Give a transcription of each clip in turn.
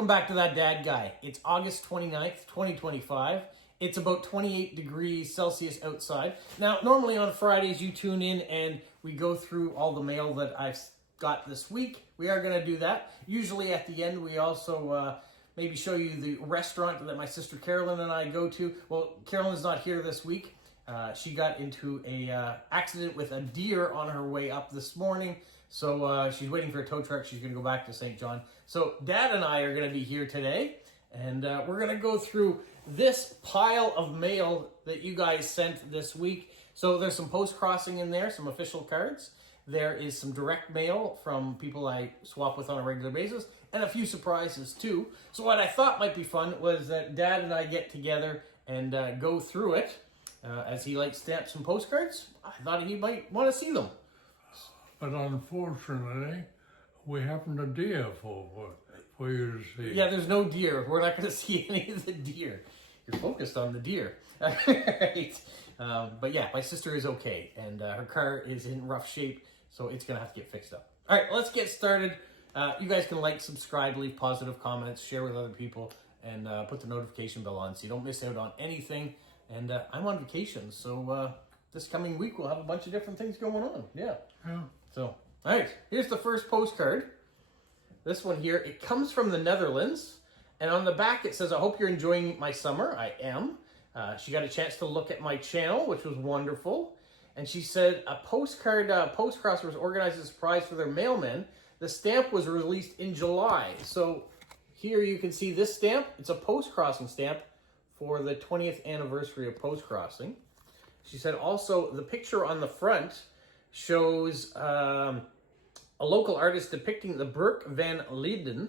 welcome back to That Dad Guy. It's August 29th, 2025. It's about 28 degrees Celsius outside. Now, normally on Fridays you tune in and we go through all the mail that I've got this week. We are going to do that. Usually at the end we also maybe show you the restaurant that my sister Carolyn and I go to. Well, Carolyn's not here this week. She got into a accident with a deer on her way up this morning. So she's waiting for a tow truck. She's going to go back to St. John. So Dad and I are going to be here today. And we're going to go through this pile of mail that you guys sent this week. So there's some post-crossing in there, some official cards. There is some direct mail from people I swap with on a regular basis. And a few surprises too. So what I thought might be fun was that Dad and I get together and go through it. As he likes stamps and postcards, I thought he might want to see them. But unfortunately, we haven't a deer for you to see. Yeah, there's no deer. We're not going to see any of the deer. You're focused on the deer. Right. But yeah, my sister is okay, and her car is in rough shape, so it's going to have to get fixed up. All right, let's get started. You guys can like, subscribe, leave positive comments, share with other people, and put the notification bell on so you don't miss out on anything. And I'm on vacation, so this coming week we'll have a bunch of different things going on. Yeah. So, all right, here's the first postcard. This one here, it comes from the Netherlands. And on the back it says, I hope you're enjoying my summer. I am. She got a chance to look at my channel, which was wonderful. And she said, a postcard, Postcrossers organized a surprise for their mailmen. The stamp was released in July. So here you can see this stamp. It's a post-crossing stamp for the 20th anniversary of post-crossing. She said also the picture on the front shows a local artist depicting the Burg van Leiden,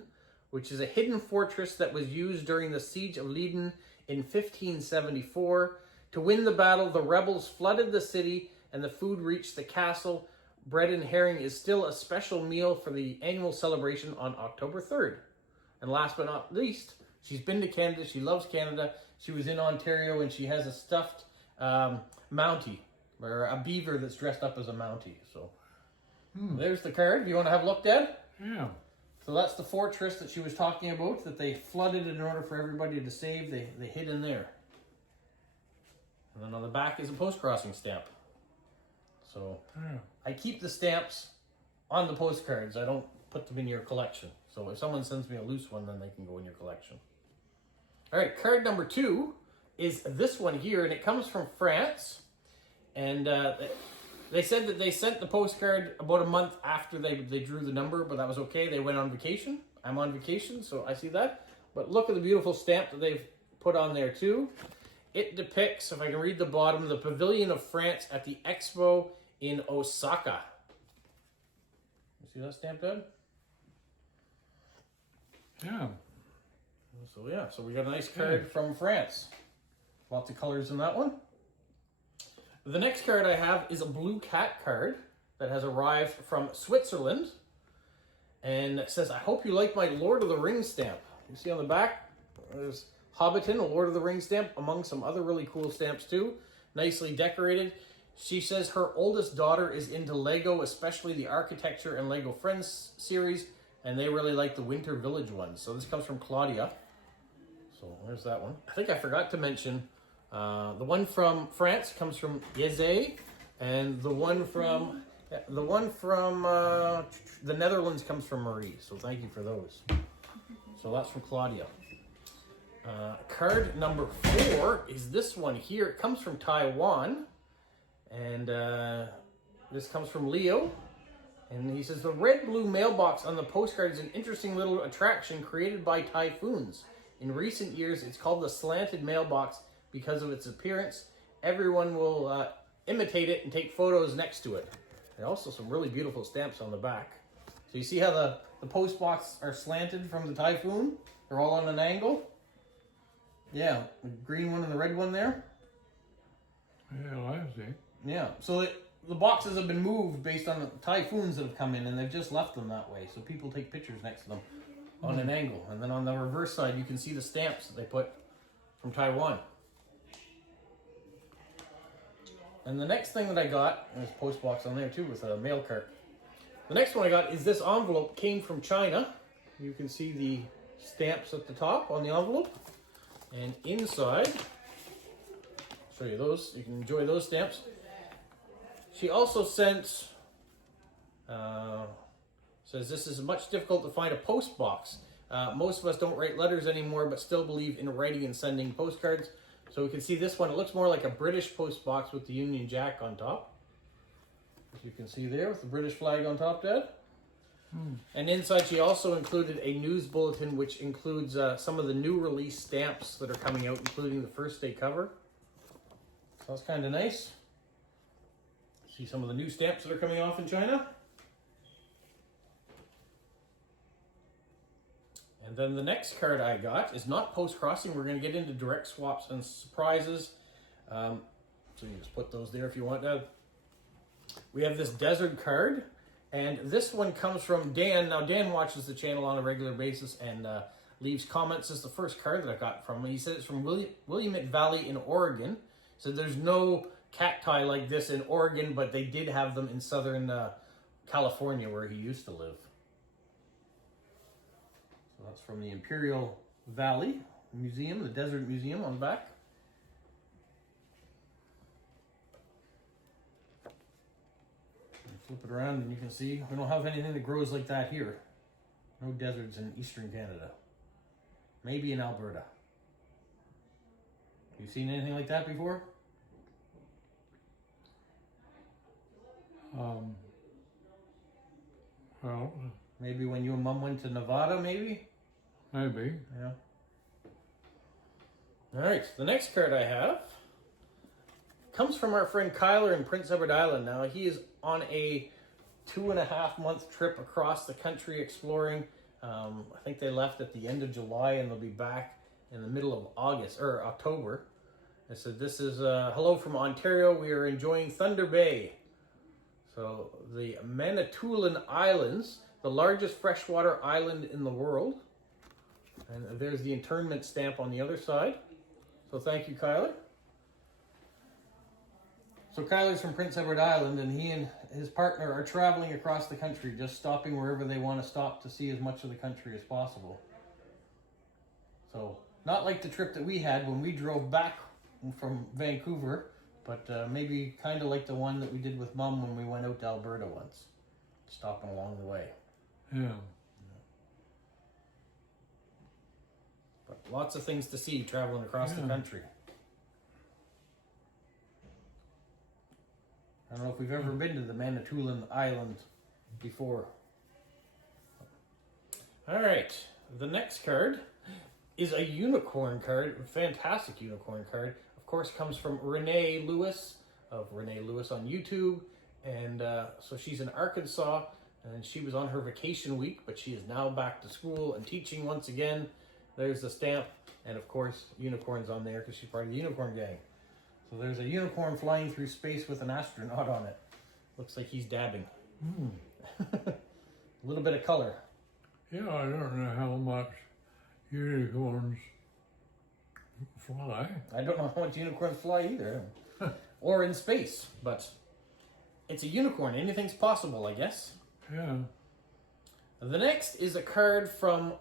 which is a hidden fortress that was used during the siege of Leiden in 1574. To win the battle, the rebels flooded the city and the food reached the castle. Bread and herring is still a special meal for the annual celebration on October 3rd. And last but not least, she's been to Canada. She loves Canada. She was in Ontario and she has a stuffed Mountie, or a beaver that's dressed up as a Mountie. So there's the card. Do you want to have a look, Dad? Yeah. So that's the fortress that she was talking about that they flooded in order for everybody to save. They hid in there. And then on the back is a post-crossing stamp. So I keep the stamps on the postcards. I don't put them in your collection. So if someone sends me a loose one, then they can go in your collection. All right, card number 2 is this one here, and it comes from France. And they said that they sent the postcard about a month after they drew the number, but that was okay. They went on vacation. I'm on vacation, so I see that. But look at the beautiful stamp that they've put on there too. It depicts, if I can read the bottom, the Pavilion of France at the Expo in Osaka. You see that stamp, Dad? Yeah. So yeah, so we got a nice card from France. Lots of colors in that one. The next card I have is a blue cat card that has arrived from Switzerland. And it says, I hope you like my Lord of the Rings stamp. You see on the back, there's Hobbiton, a Lord of the Rings stamp, among some other really cool stamps too. Nicely decorated. She says her oldest daughter is into Lego, especially the Architecture and Lego Friends series. And they really like the Winter Village ones. So this comes from Claudia. So there's that one. I think I forgot to mention the one from France comes from Yeze, and the one from the Netherlands comes from Marie. So thank you for those. So that's from Claudia. Card number 4 is this one here. It comes from Taiwan, and this comes from Leo. And he says, the red-blue mailbox on the postcard is an interesting little attraction created by typhoons. In recent years, it's called the slanted mailbox because of its appearance. Everyone will imitate it and take photos next to it. There are also some really beautiful stamps on the back. So you see how the post box are slanted from the typhoon? They're all on an angle. Yeah, the green one and the red one there. Yeah, I see. Yeah, so the boxes have been moved based on the typhoons that have come in, and they've just left them that way. So people take pictures next to them on an angle. And then on the reverse side, you can see the stamps that they put from Taiwan. And the next thing that I got, there's a post box on there too with a mail cart. The next one I got is this envelope came from China. You can see the stamps at the top on the envelope. And inside, I'll show you those. You can enjoy those stamps. She also sent, says this is much difficult to find a post box. Most of us don't write letters anymore, but still believe in writing and sending postcards. So we can see this one. It looks more like a British post box with the Union Jack on top. As you can see there with the British flag on top, Dad. And inside she also included a news bulletin which includes some of the new release stamps that are coming out, including the first day cover. So that's kind of nice. See some of the new stamps that are coming off in China. And then the next card I got is not post-crossing. We're going to get into direct swaps and surprises. So you just put those there if you want, Dad. We have this desert card. And this one comes from Dan. Now, Dan watches the channel on a regular basis and leaves comments. This is the first card that I got from him. He said it's from Willamette Valley in Oregon. So there's no cacti like this in Oregon, but they did have them in southern California where he used to live. So that's from the Imperial Valley Museum, the Desert Museum on the back. Flip it around and you can see we don't have anything that grows like that here. No deserts in eastern Canada. Maybe in Alberta. You seen anything like that before? Well, maybe when you and Mom went to Nevada, maybe? maybe. Yeah. All right, the next card I have comes from our friend Kyler in Prince Edward Island. Now, he is on a 2.5-month trip across the country exploring. I think they left at the end of July and they'll be back in the middle of October. I said, this is hello from Ontario. We are enjoying Thunder Bay. So the Manitoulin Islands, the largest freshwater island in the world. And there's the internment stamp on the other side. So thank you, Kyler. So Kyler's from Prince Edward Island, and he and his partner are traveling across the country, just stopping wherever they want to stop to see as much of the country as possible. So, not like the trip that we had when we drove back from Vancouver, but maybe kind of like the one that we did with Mom when we went out to Alberta once, stopping along the way. Yeah. But lots of things to see traveling across the country. I don't know if we've ever been to the Manitoulin Island before. All right, the next card is a unicorn card, a fantastic unicorn card. Of course, comes from Renee Lewis of Renee Lewis on YouTube. And so she's in Arkansas, and she was on her vacation week, but she is now back to school and teaching once again. There's the stamp, and of course, unicorns on there because she's part of the unicorn gang. So there's a unicorn flying through space with an astronaut on it. Looks like he's dabbing. A little bit of color. Yeah, I don't know how much unicorns fly. I don't know how much unicorns fly either. Or in space, but it's a unicorn. Anything's possible, I guess. Yeah. The next is a card from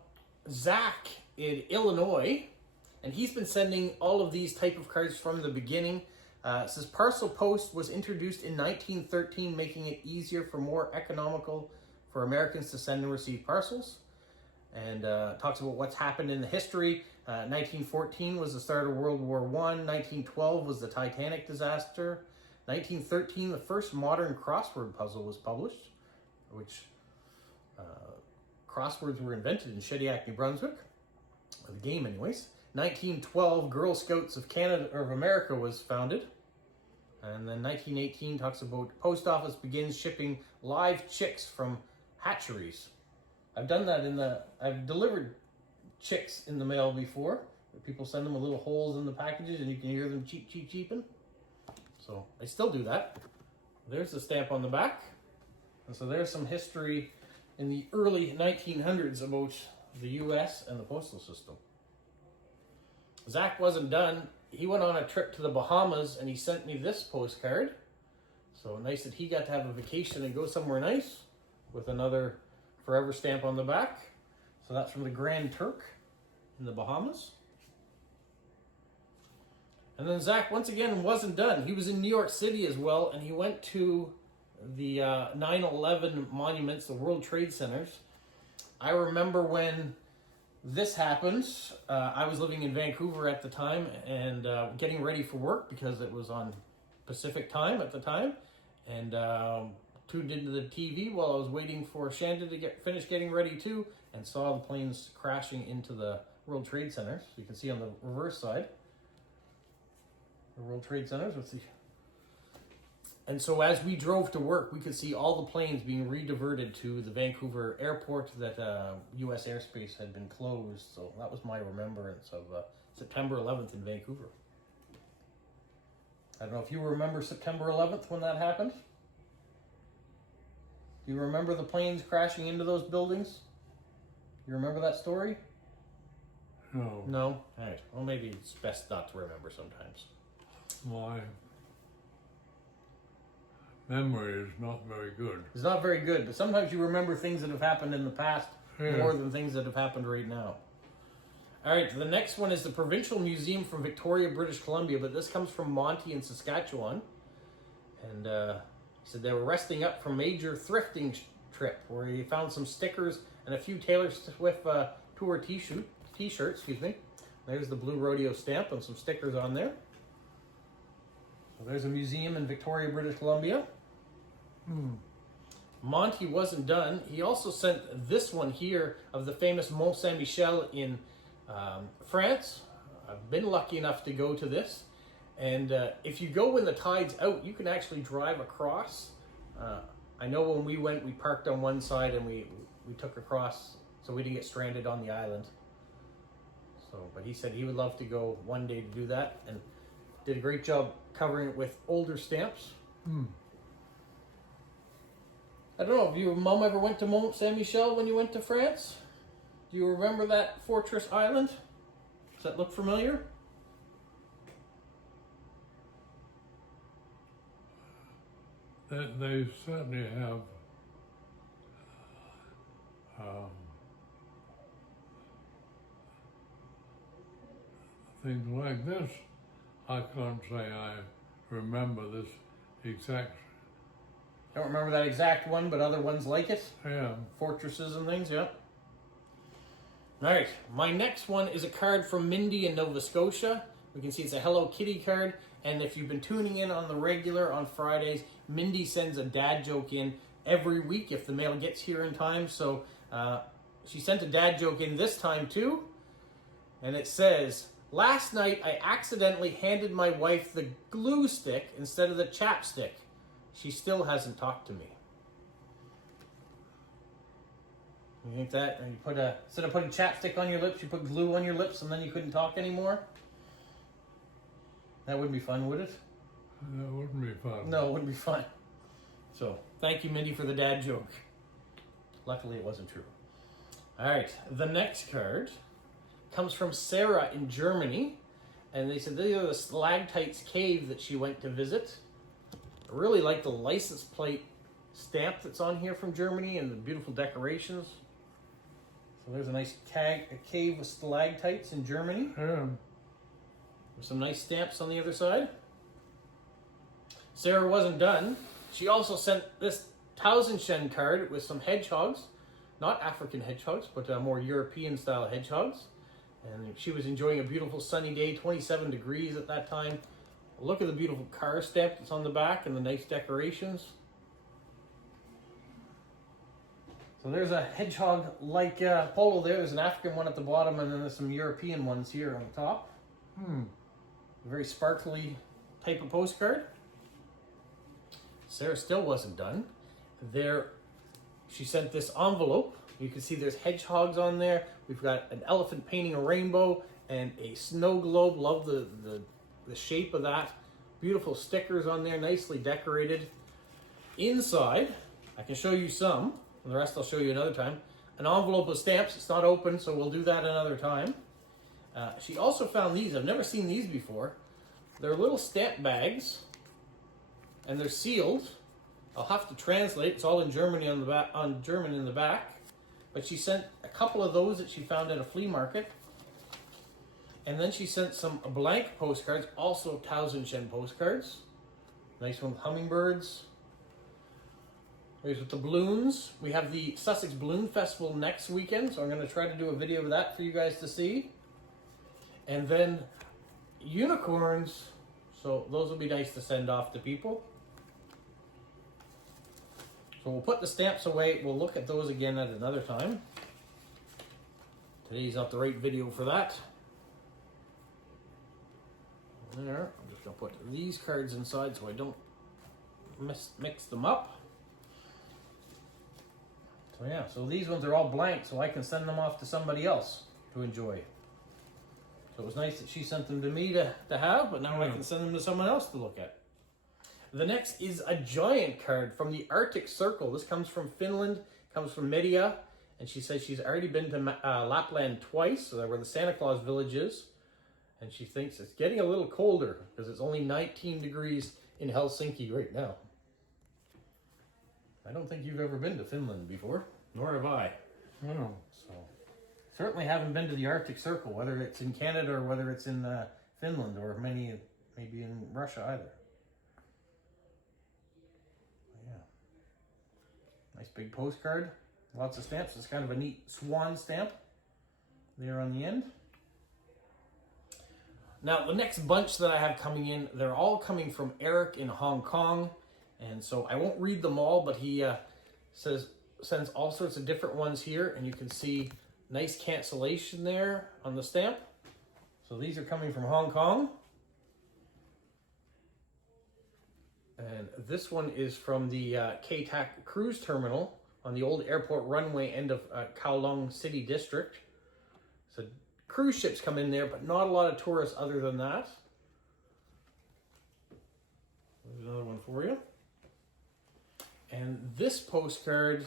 Zach in Illinois. And he's been sending all of these type of cards from the beginning. It says parcel post was introduced in 1913, making it easier for more economical for Americans to send and receive parcels. And talks about what's happened in the history. 1914 was the start of World War I. 1912 was the Titanic disaster. 1913, the first modern crossword puzzle was published, which crosswords were invented in Shediac, New Brunswick. Or the game, anyways. 1912, Girl Scouts of Canada or of America was founded. And then 1918 talks about post office begins shipping live chicks from hatcheries. I've done that I've delivered chicks in the mail before. People send them with little holes in the packages and you can hear them cheeping. So I still do that. There's the stamp on the back. And so there's some history in the early 1900s about the US and the postal system. Zach wasn't done. He went on a trip to the Bahamas and he sent me this postcard. So nice that he got to have a vacation and go somewhere nice with another forever stamp on the back. So that's from the Grand Turk in the Bahamas. And then Zach, once again, wasn't done. He was in New York City as well, and he went to the 9/11 monuments, the World Trade Centers. I remember when this happened. I was living in Vancouver at the time and getting ready for work because it was on Pacific time at the time, and tuned into the TV while I was waiting for Shanda to finish getting ready too, and saw the planes crashing into the World Trade Centers. You can see on the reverse side, the World Trade Centers. Let's see. And so as we drove to work, we could see all the planes being rediverted to the Vancouver airport that U.S. airspace had been closed. So that was my remembrance of September 11th in Vancouver. I don't know if you remember September 11th when that happened. Do you remember the planes crashing into those buildings? You remember that story? No. No? All right. Well, maybe it's best not to remember sometimes. My memory is not very good. It's not very good, but sometimes you remember things that have happened in the past more than things that have happened right now. All right, the next one is the Provincial Museum from Victoria, British Columbia, but this comes from Moncton in Saskatchewan. And he said they were resting up from a major thrifting trip where he found some stickers and a few Taylor Swift tour t-shirts, There's the Blue Rodeo stamp and some stickers on there. So there's a museum in Victoria, British Columbia. Monty wasn't done. He also sent this one here of the famous Mont Saint-Michel in France. I've been lucky enough to go to this. And if you go when the tide's out, you can actually drive across. I know when we went, we parked on one side and we took across so we didn't get stranded on the island. But he said he would love to go one day to do that, and did a great job covering it with older stamps. I don't know, if your mom ever went to Mont Saint-Michel when you went to France? Do you remember that fortress island? Does that look familiar? They certainly have things like this. I can't say I remember this exact. Don't remember that exact one, but other ones like it? Yeah. Fortresses and things, yeah. All right, my next one is a card from Mindy in Nova Scotia. We can see it's a Hello Kitty card, and if you've been tuning in on the regular on Fridays, Mindy sends a dad joke in every week if the mail gets here in time. So she sent a dad joke in this time too, and it says, "Last night I accidentally handed my wife the glue stick instead of the chapstick. She still hasn't talked to me." You think that? And you instead of putting chapstick on your lips, you put glue on your lips, and then you couldn't talk anymore? That wouldn't be fun, would it? That wouldn't be fun. No, it wouldn't be fun. So, thank you, Mindy, for the dad joke. Luckily, it wasn't true. All right, the next card comes from Sarah in Germany, and they said these are the stalactites cave that she went to visit. I really like the license plate stamp that's on here from Germany and the beautiful decorations. So there's a nice a cave with stalactites in Germany. Yeah. With some nice stamps on the other side. Sarah wasn't done. She also sent this Tausendschen card with some hedgehogs. Not African hedgehogs, but more European style hedgehogs. And she was enjoying a beautiful sunny day, 27 degrees at that time. Look at the beautiful car stamp that's on the back and the nice decorations. So there's a hedgehog-like polo there. There's an African one at the bottom, and then there's some European ones here on the top. A very sparkly type of postcard. Sarah still wasn't done. She sent this envelope. You can see there's hedgehogs on there. We've got an elephant painting a rainbow and a snow globe. Love the shape of that. Beautiful stickers on there, nicely decorated. Inside, I can show you some. The rest I'll show you another time. An envelope with stamps. It's not open, so we'll do that another time. She also found these. I've never seen these before. They're little stamp bags, and they're sealed. I'll have to translate. It's all in German on the back. But she sent a couple of those that she found at a flea market. And then she sent some blank postcards, also Tausendchen postcards. Nice one with hummingbirds. Here's with the balloons. We have the Sussex Balloon Festival next weekend, so I'm going to try to do a video of that for you guys to see. And then unicorns, so those will be nice to send off to people. So we'll put the stamps away. We'll look at those again at another time. Today's not the right video for that. There, I'm just going to put these cards inside so I don't mix them up. So yeah, so these ones are all blank, so I can send them off to somebody else to enjoy. So it was nice that she sent them to me to have, but now I can send them to someone else to look at. The next is a giant card from the Arctic Circle. This comes from Finland, comes from Media, and she says she's already been to Lapland twice, so where the Santa Claus village is. And she thinks it's getting a little colder because it's only 19 degrees in Helsinki right now. I don't think you've ever been to Finland before, nor have I. No. So, certainly haven't been to the Arctic Circle, whether it's in Canada or whether it's in Finland or maybe in Russia either. Yeah. Nice big postcard. Lots of stamps. It's kind of a neat swan stamp there on the end. Now, the next bunch that I have coming in, they're all coming from Eric in Hong Kong. And so I won't read them all, but he sends all sorts of different ones here. And you can see nice cancellation there on the stamp. So these are coming from Hong Kong. And this one is from the K-Tak Cruise Terminal on the old airport runway end of Kowloon City District. So cruise ships come in there, but not a lot of tourists other than that. There's another one for you. And this postcard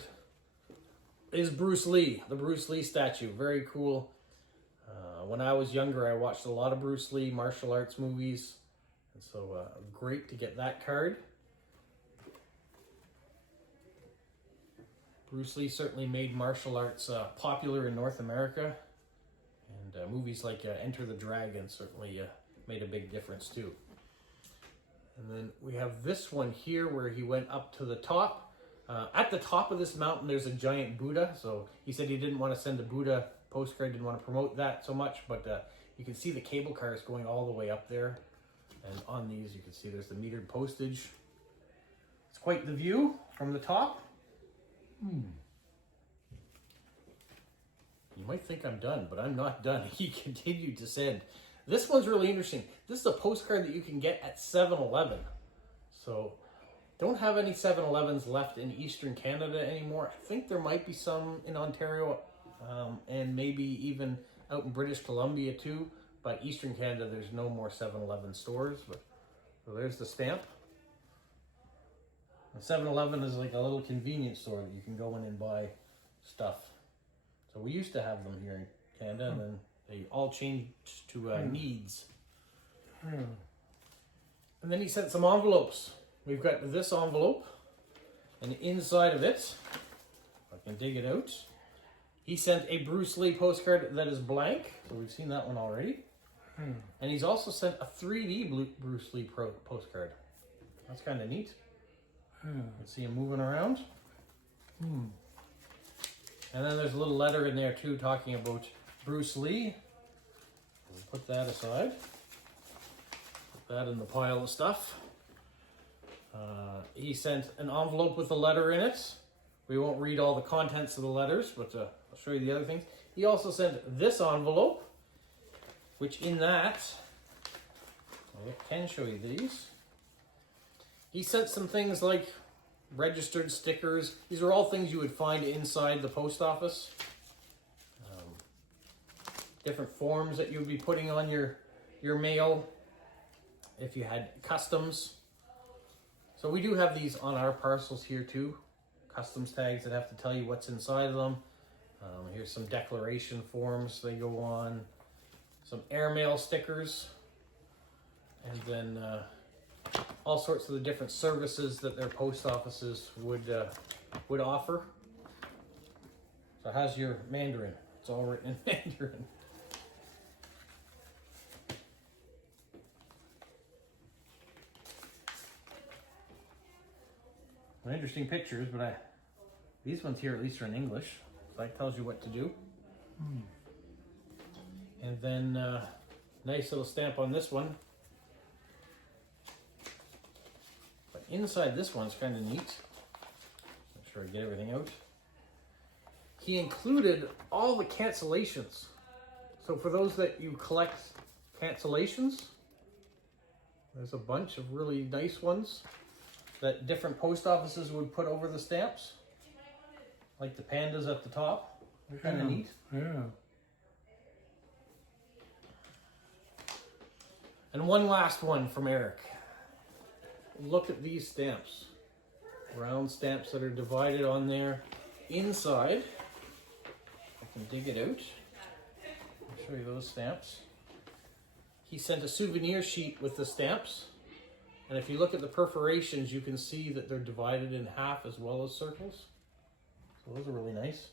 is Bruce Lee, the Bruce Lee statue. Very cool. When I was younger, I watched a lot of Bruce Lee martial arts movies. And so great to get that card. Bruce Lee certainly made martial arts popular in North America. And movies like Enter the Dragon certainly made a big difference too. And then we have this one here where he went up to the top. At the top of this mountain, there's a giant Buddha. So he said he didn't want to send a Buddha postcard, didn't want to promote that so much. But you can see the cable cars going all the way up there. And on these, you can see there's the metered postage. It's quite the view from the top. You might think I'm done, but I'm not done. He continued to send. This one's really interesting. This is a postcard that you can get at 7-Eleven. So, don't have any 7-Elevens left in Eastern Canada anymore. I think there might be some in Ontario and maybe even out in British Columbia too. But Eastern Canada, there's no more 7-Eleven stores. But so there's the stamp. 7-Eleven is like a little convenience store that you can go in and buy stuff. So we used to have them here in Canada, and then they all changed to needs. And then he sent some envelopes. We've got this envelope, and inside of it, if I can dig it out, he sent a Bruce Lee postcard that is blank. So we've seen that one already. And he's also sent a 3D Bruce Lee postcard. That's kind of neat. You can see him moving around. And then there's a little letter in there too talking about Bruce Lee. We'll put that aside. Put that in the pile of stuff. He sent an envelope with a letter in it. We won't read all the contents of the letters, but I'll show you the other things. He also sent this envelope, which in that, I can show you these. He sent some things like registered stickers. These are all things you would find inside the post office. Different forms that you would be putting on your mail if you had customs. So we do have these on our parcels here too. Customs tags that have to tell you what's inside of them. Here's some declaration forms they go on. Some airmail stickers. And then all sorts of the different services that their post offices would offer. So how's your Mandarin? It's all written in Mandarin. Well, interesting pictures, but these ones here at least are in English. So that tells you what to do. And then nice little stamp on this one. But inside this one's kind of neat. Make sure I get everything out. He included all the cancellations. So for those that you collect cancellations, there's a bunch of really nice ones that different post offices would put over the stamps. Like the pandas at the top. They're kind of neat. Yeah. And one last one from Eric. Look at these stamps. Round stamps that are divided on there inside. I can dig it out. I'll show you those stamps. He sent a souvenir sheet with the stamps. And if you look at the perforations, you can see that they're divided in half as well as circles. So those are really nice.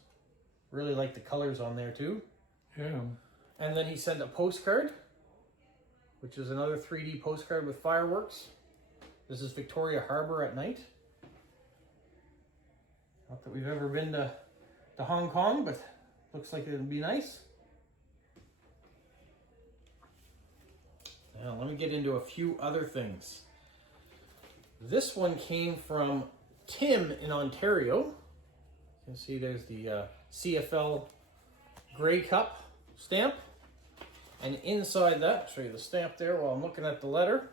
Really like the colors on there too. Yeah. And then he sent a postcard, which is another 3D postcard with fireworks. This is Victoria Harbor at night. Not that we've ever been to Hong Kong, but looks like it'd be nice. Now let me get into a few other things. This one came from Tim in Ontario. You can see there's the CFL Grey Cup stamp. And inside that, I'll show you the stamp there while I'm looking at the letter.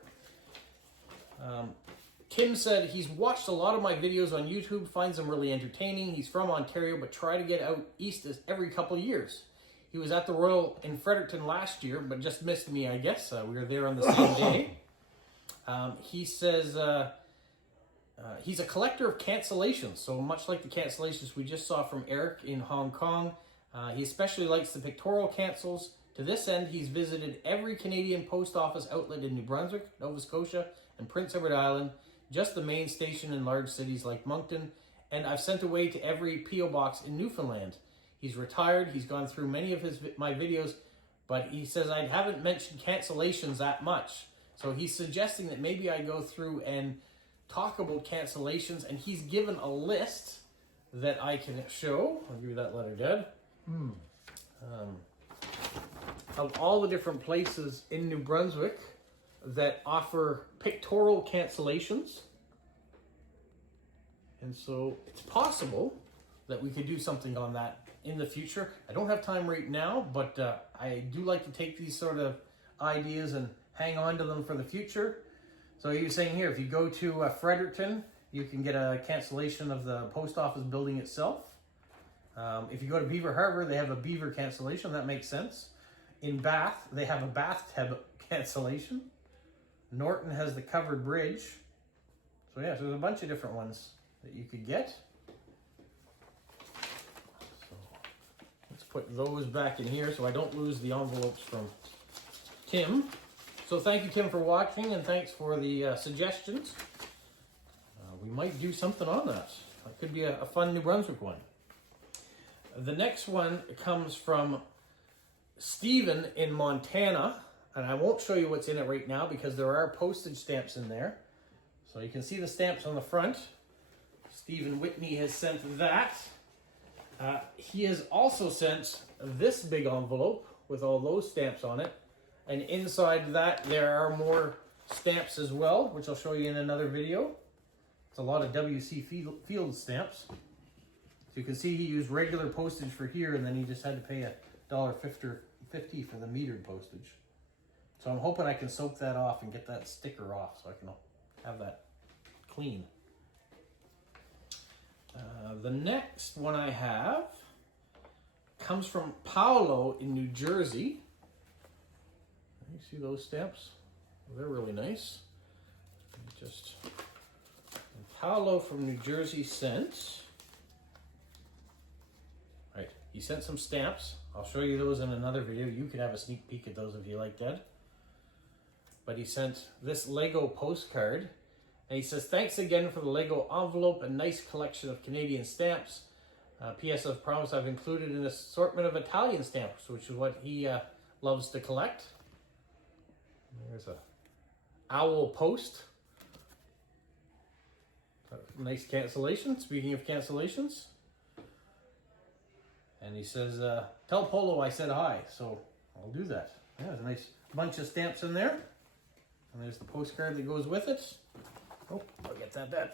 Tim said he's watched a lot of my videos on YouTube, finds them really entertaining. He's from Ontario, but try to get out east every couple of years. He was at the Royal in Fredericton last year, but just missed me, I guess. We were there on the same day. He says he's a collector of cancellations, so much like the cancellations we just saw from Eric in Hong Kong. He especially likes the pictorial cancels. To this end, he's visited every Canadian post office outlet in New Brunswick, Nova Scotia, and Prince Edward Island, just the main station in large cities like Moncton, and I've sent away to every P.O. box in Newfoundland. He's retired, he's gone through many of my videos, but he says I haven't mentioned cancellations that much. So he's suggesting that maybe I go through and talk about cancellations, and he's given a list that I can show. I'll give you that letter, Dad. Of all the different places in New Brunswick that offer pictorial cancellations. And so it's possible that we could do something on that in the future. I don't have time right now, but I do like to take these sort of ideas and hang on to them for the future. So he was saying here, if you go to Fredericton, you can get a cancellation of the post office building itself. If you go to Beaver Harbor, they have a beaver cancellation. That makes sense. In Bath, they have a bathtub cancellation. Norton has the covered bridge. So yeah, so there's a bunch of different ones that you could get. So let's put those back in here so I don't lose the envelopes from Tim. So thank you, Tim, for watching, and thanks for the suggestions. We might do something on that. That could be a fun New Brunswick one. The next one comes from Stephen in Montana, and I won't show you what's in it right now because there are postage stamps in there. So you can see the stamps on the front. Stephen Whitney has sent that. He has also sent this big envelope with all those stamps on it. And inside that, there are more stamps as well, which I'll show you in another video. It's a lot of W.C. Field stamps. So you can see he used regular postage for here, and then he just had to pay $1.50 for the metered postage. So I'm hoping I can soak that off and get that sticker off so I can have that clean. The next one I have comes from Paolo in New Jersey. You see those stamps? They're really nice. Paolo from New Jersey sent. Right, he sent some stamps. I'll show you those in another video. You can have a sneak peek at those if you like that. But he sent this Lego postcard. And he says, thanks again for the Lego envelope, a nice collection of Canadian stamps. P.S. of promise, I've included an assortment of Italian stamps, which is what he loves to collect. There's a owl post. Nice cancellation. Speaking of cancellations. And he says, tell Polo I said hi. So I'll do that. Yeah, there's a nice bunch of stamps in there. And there's the postcard that goes with it. Oh, I'll get that done.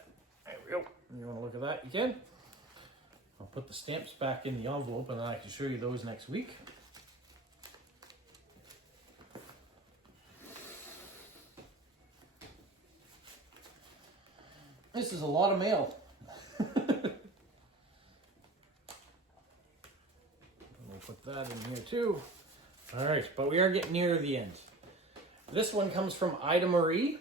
There we go. You want to look at that? You can. I'll put the stamps back in the envelope and then I can show you those next week. This is a lot of mail. We'll put that in here too. All right, but we are getting near the end. This one comes from Ida Marie.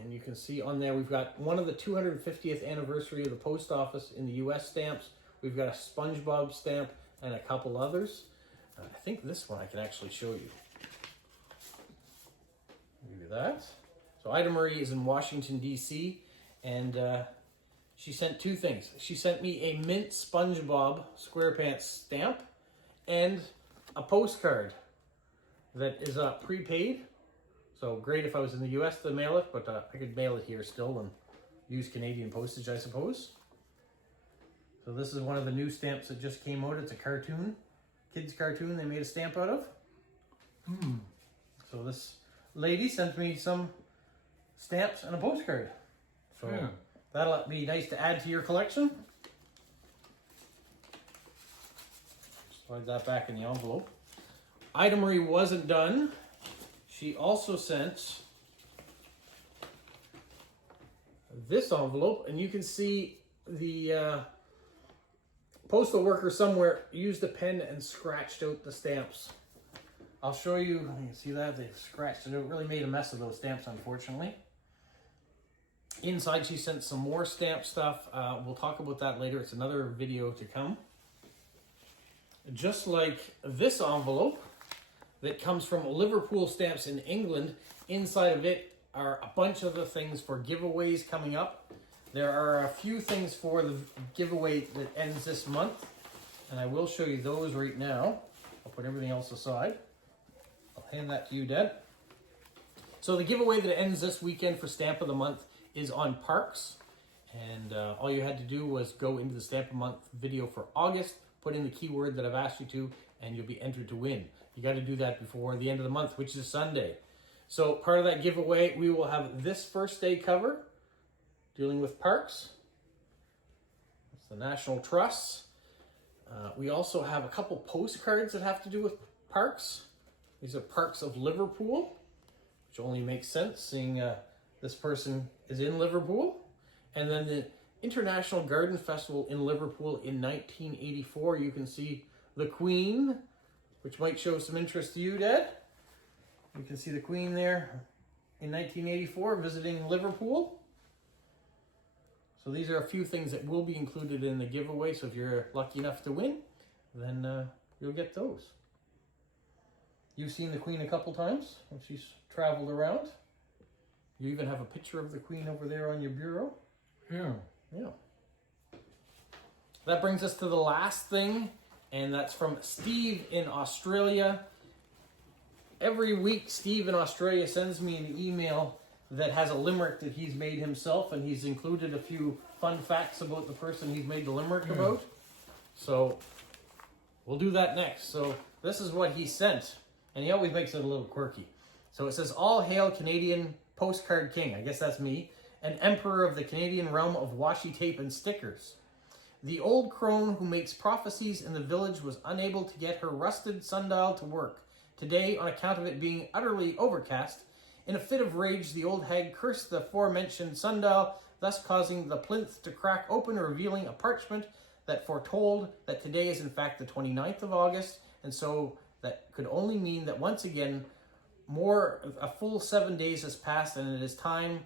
And you can see on there, we've got one of the 250th anniversary of the post office in the U.S. stamps. We've got a SpongeBob stamp and a couple others. I think this one I can actually show you. Look at that. So Ida Marie is in Washington, D.C., and she sent two things. She sent me a mint SpongeBob SquarePants stamp and a postcard that is prepaid. So great if I was in the U.S. to mail it, but I could mail it here still and use Canadian postage, I suppose. So this is one of the new stamps that just came out. It's a cartoon, kids cartoon they made a stamp out of. So this lady sent me some stamps and a postcard. So that'll be nice to add to your collection. Slide that back in the envelope. Ida Marie wasn't done. She also sent this envelope, and you can see the postal worker somewhere used a pen and scratched out the stamps. I'll show you. You can see that they've scratched it out. Really made a mess of those stamps, unfortunately. Inside, she sent some more stamp stuff. We'll talk about that later. It's another video to come. Just like this envelope that comes from Liverpool Stamps in England. Inside of it are a bunch of the things for giveaways coming up. There are a few things for the giveaway that ends this month, and I will show you those right now. I'll put everything else aside. I'll hand that to you, Dad. So the giveaway that ends this weekend for Stamp of the Month is on parks, and all you had to do was go into the Stamp of the Month video for August, put in the keyword that I've asked you to, and you'll be entered to win. You got to do that before the end of the month, which is Sunday. So part of that giveaway, we will have this first day cover dealing with parks. It's the National Trusts. We also have a couple postcards that have to do with parks. These are Parks of Liverpool, which only makes sense seeing this person is in Liverpool. And then the International Garden Festival in Liverpool in 1984. You can see the Queen, which might show some interest to you, Dad. You can see the Queen there in 1984 visiting Liverpool. So these are a few things that will be included in the giveaway. So if you're lucky enough to win, then you'll get those. You've seen the Queen a couple times when she's traveled around. You even have a picture of the Queen over there on your bureau. Yeah. That brings us to the last thing, and that's from Steve in Australia. Every week, Steve in Australia sends me an email that has a limerick that he's made himself, and he's included a few fun facts about the person he's made the limerick about. So we'll do that next. So this is what he sent, and he always makes it a little quirky. So it says, "All hail Canadian postcard king," I guess that's me, "and emperor of the Canadian realm of washi tape and stickers. The old crone who makes prophecies in the village was unable to get her rusted sundial to work. Today, on account of it being utterly overcast, in a fit of rage, the old hag cursed the aforementioned sundial, thus causing the plinth to crack open, revealing a parchment that foretold that today is in fact the 29th of August, and so that could only mean that once again, a full 7 days has passed, and it is time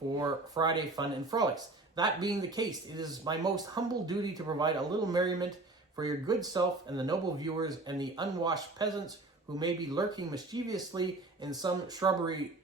for Friday fun and frolics. That being the case, it is my most humble duty to provide a little merriment for your good self and the noble viewers and the unwashed peasants who may be lurking mischievously in some shrubbery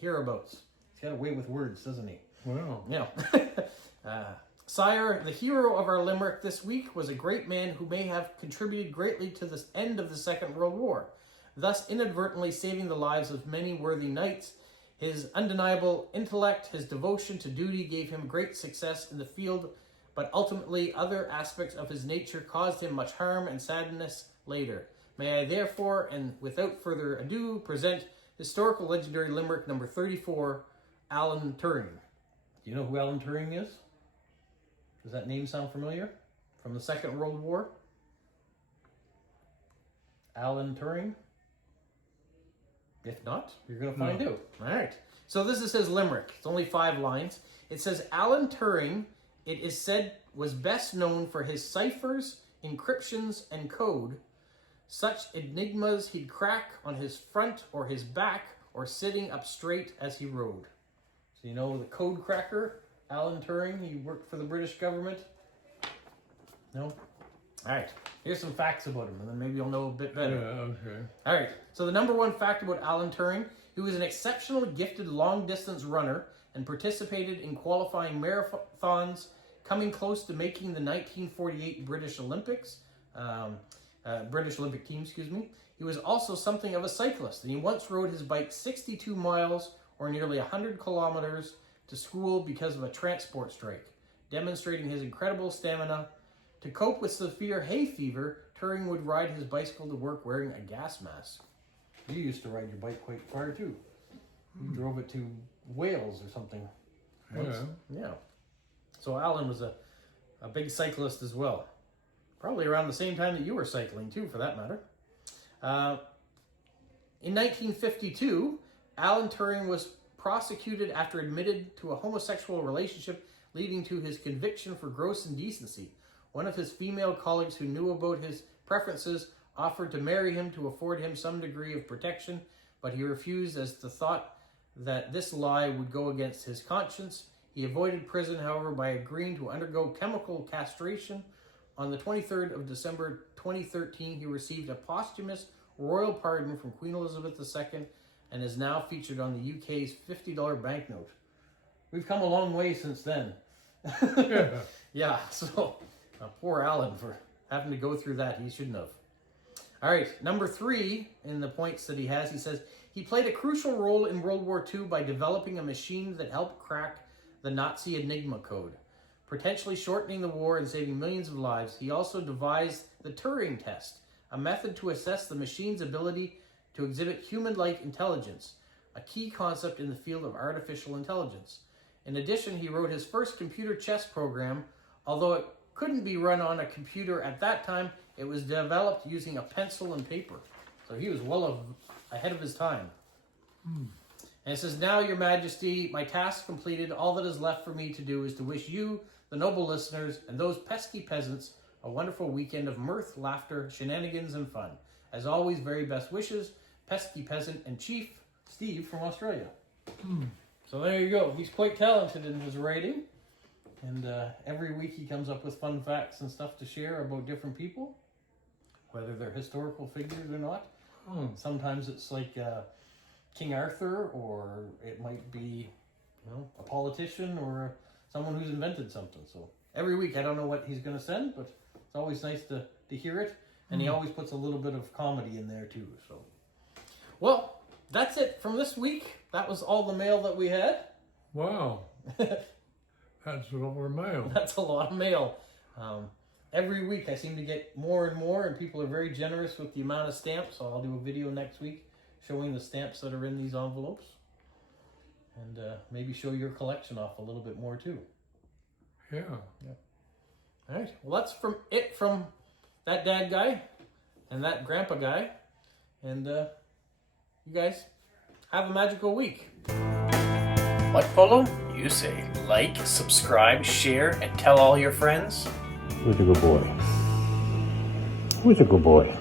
hereabouts." He's got a way with words, doesn't he? Wow. Yeah. Sire, the hero of our limerick this week was a great man who may have contributed greatly to the end of the Second World War, thus inadvertently saving the lives of many worthy knights. His undeniable intellect, his devotion to duty gave him great success in the field, but ultimately other aspects of his nature caused him much harm and sadness later. May I therefore, and without further ado, present historical legendary limerick number 34, Alan Turing. Do you know who Alan Turing is? Does that name sound familiar? From the Second World War? Alan Turing? If not, you're going to find out. All right. So this is his limerick. It's only 5 lines. It says, Alan Turing, it is said, was best known for his ciphers, encryptions, and code. Such enigmas he'd crack on his front or his back or sitting up straight as he rode. So you know the code cracker, Alan Turing? He worked for the British government? No? All right. Here's some facts about him, and then maybe you'll know a bit better. Yeah, okay. All right. So the number 1 fact about Alan Turing, he was an exceptionally gifted long-distance runner and participated in qualifying marathons, coming close to making the 1948 British Olympic team, He was also something of a cyclist, and he once rode his bike 62 miles or nearly 100 kilometers to school because of a transport strike, demonstrating his incredible stamina. To cope with severe hay fever, Turing would ride his bicycle to work wearing a gas mask. You used to ride your bike quite far too. You drove it to Wales or something. Yeah. So Alan was a big cyclist as well. Probably around the same time that you were cycling too, for that matter. In 1952, Alan Turing was prosecuted after admitted to a homosexual relationship, leading to his conviction for gross indecency. One of his female colleagues who knew about his preferences offered to marry him to afford him some degree of protection, but he refused as the thought that this lie would go against his conscience. He avoided prison, however, by agreeing to undergo chemical castration. On the 23rd of December 2013, he received a posthumous royal pardon from Queen Elizabeth II and is now featured on the UK's $50 banknote. We've come a long way since then. Yeah, so poor Alan for having to go through that. He shouldn't have. All right, number 3 in the points that he has, he says, he played a crucial role in World War II by developing a machine that helped crack the Nazi Enigma code, potentially shortening the war and saving millions of lives. He also devised the Turing test, a method to assess the machine's ability to exhibit human-like intelligence, a key concept in the field of artificial intelligence. In addition, he wrote his first computer chess program. Although it couldn't be run on a computer at that time, it was developed using a pencil and paper. So he was well ahead of his time. And it says, now, Your Majesty, my task completed, all that is left for me to do is to wish you, the noble listeners, and those pesky peasants a wonderful weekend of mirth, laughter, shenanigans, and fun. As always, very best wishes, pesky peasant and chief, Steve from Australia. So there you go. He's quite talented in his writing. And every week he comes up with fun facts and stuff to share about different people, whether they're historical figures or not. Sometimes it's like King Arthur, or it might be, a politician or someone who's invented something. So every week I don't know what he's going to send, but it's always nice to hear it. And he always puts a little bit of comedy in there too. So, well, that's it from this week. That was all the mail that we had. Wow. That's a lot of mail. That's a lot of mail. Every week I seem to get more and more, and people are very generous with the amount of stamps. So I'll do a video next week showing the stamps that are in these envelopes. And maybe show your collection off a little bit more too. Yeah. All right. Well, that's from that dad guy and that grandpa guy. And you guys have a magical week. What, Polo? You say like, subscribe, share, and tell all your friends. Who's a good boy? Who's a good boy?